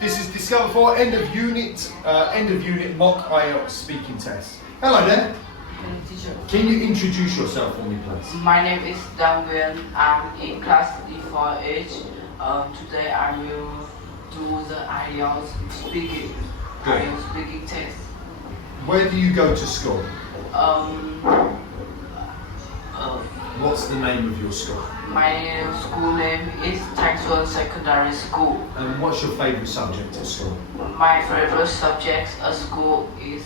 This is Discover 4 end of unit mock Ielts speaking test. Hello there. Teacher. Can you introduce yourself for me, please? My name is Đăng. I'm in class D4H. Today I will do the Ielts speaking test. Where do you go to school? What's the name of your school? My school name is Texas Secondary School. And what's your favourite subject at school? My favorite subject at school is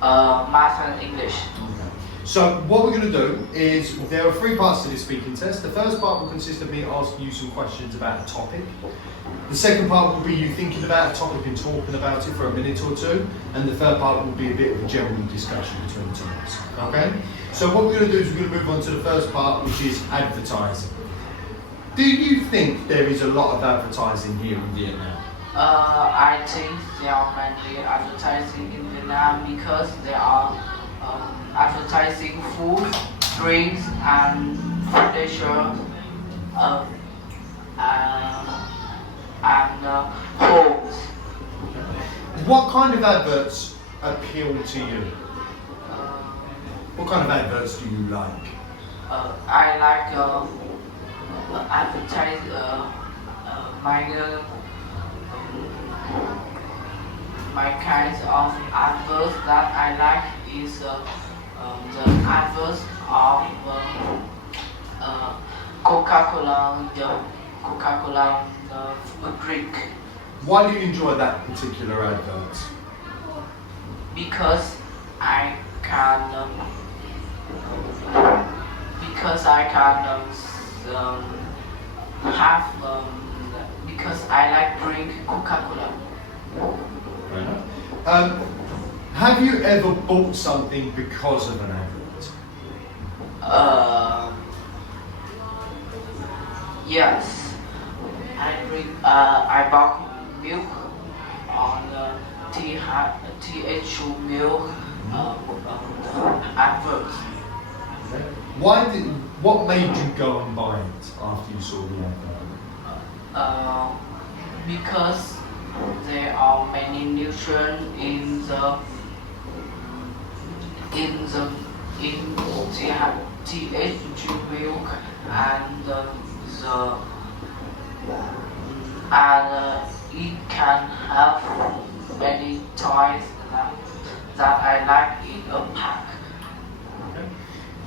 math and English. Okay. So what we're going to do is, there are 3 parts to this speaking test. The first part will consist of me asking you some questions about a topic. The second part will be you thinking about a topic and talking about it for a minute or two. And the third part will be a bit of a general discussion between the two of us. Okay? So what we're going to do is we're going to move on to the first part, which is advertising. Do you think there is a lot of advertising here in Vietnam? I think there are mainly advertising in Vietnam because there are advertising food, drinks, and furniture, and homes. What kind of adverts appeal to you? What kind of adverts do you like? I like my kinds of adverts that I like is the adverts of Coca-Cola, the drink. Why do you enjoy that particular advert? Because I can because I like drink Coca-Cola. Have you ever bought something because of an advert? Yes. I bought milk on TH2 milk advert. What made you go and buy it after you saw the advert? Because there are many nutrients in TH2 milk and it can have many toys that I like in a pack.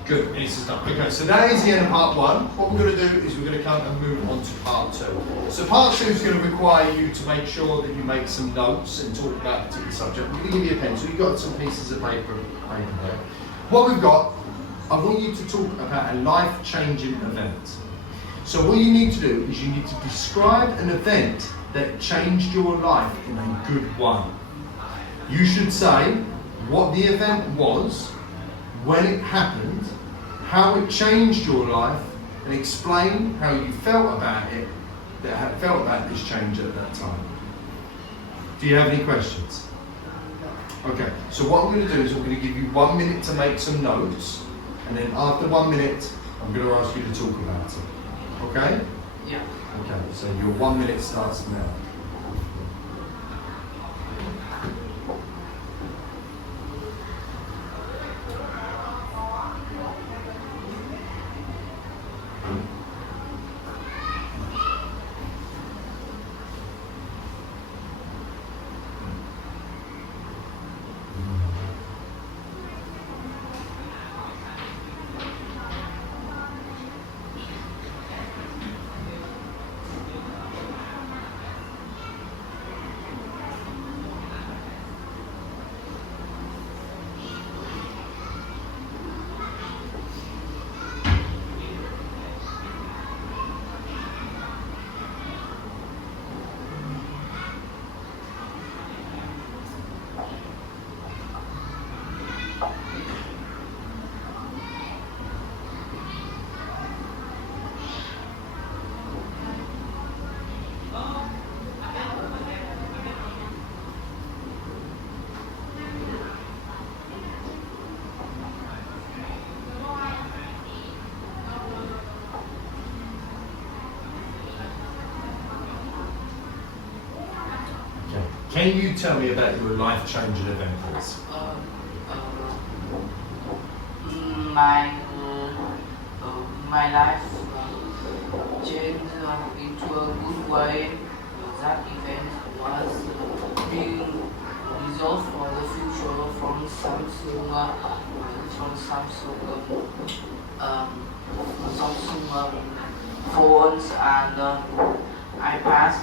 Good, this is done. Okay, so that is the end of part 1. What we're going to do is we're going to come and move on to part 2. So part 2 is going to require you to make sure that you make some notes and talk about a particular subject. I'm going to give you a pencil. You've got some pieces of paper there. What we've got, I want you to talk about a life-changing event. So what you need to do is you need to describe an event that changed your life in a good way. You should say what the event was, when it happened, how it changed your life, and explain how you felt about it, this change at that time. Do you have any questions? Okay, so what I'm going to do is I'm going to give you 1 minute to make some notes, and then after 1 minute, I'm going to ask you to talk about it. Okay? Yeah. Okay, so your 1 minute starts now. Can you tell me about your life-changing event, please? My my life changed into a good way. That event was being resolved for the future from Samsung phones and iPads.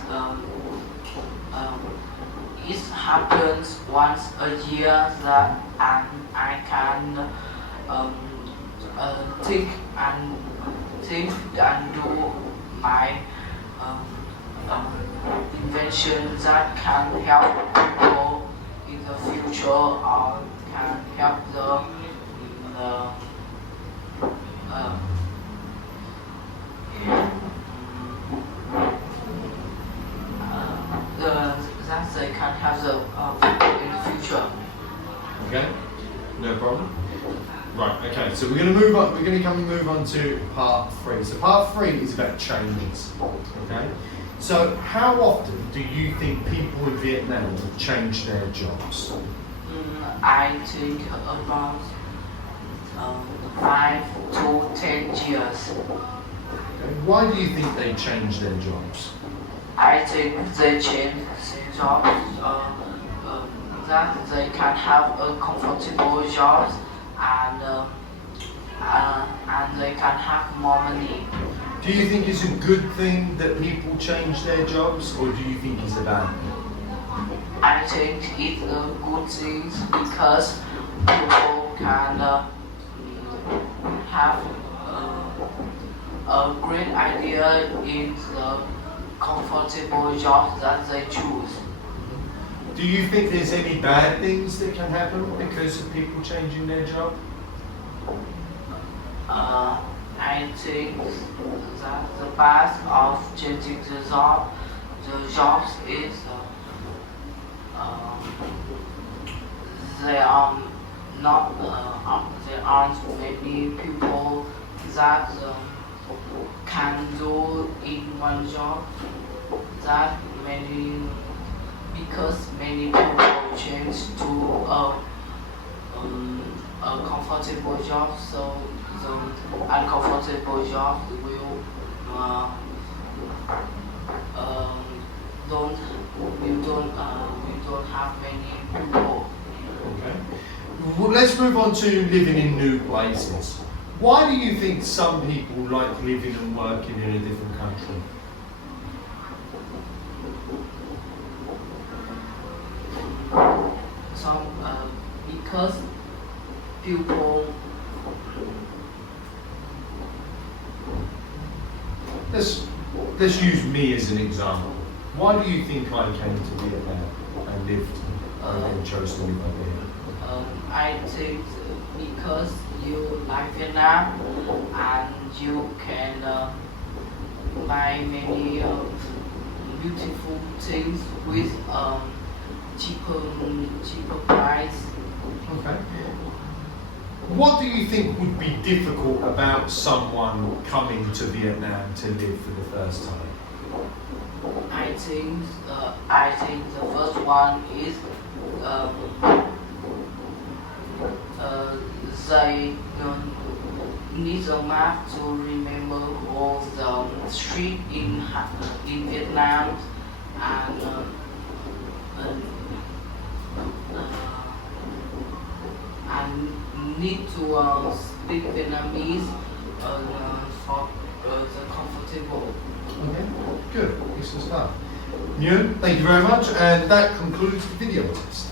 It happens once a year that and I can think and do my invention that can help people in the future or can help the that they can have the people in the future. Okay, no problem. Right, okay, so we're going to move on. We're going to move on to part 3. So part 3 is about changes. Okay, so how often do you think people in Vietnam change their jobs? I think about 5 to 10 years. Okay. Why do you think they change their jobs? I think they change their jobs that they can have a comfortable job and they can have more money. Do you think it's a good thing that people change their jobs, or do you think it's a bad thing? I think it's a good thing because people can have a great idea in the comfortable job that they choose. Do you think there's any bad things that can happen because of people changing their job? I think that the path of changing the jobs is there aren't many people that can do in one job because many people change to a comfortable job, so the uncomfortable job will don't have many people. Okay. Well, let's move on to living in new places. Why do you think some people like living and working in a different country? Because people. Let's use me as an example. Why do you think I came to Vietnam and lived and chose to live over here? I think because you like Vietnam and you can buy many beautiful things with cheaper price. Okay. What do you think would be difficult about someone coming to Vietnam to live for the first time? I think the first one is they need a map to remember all the street in Vietnam and need to speak Vietnamese for the comfortable. Okay, good, excellent stuff. Nguyen, thank you very much, and that concludes the video test.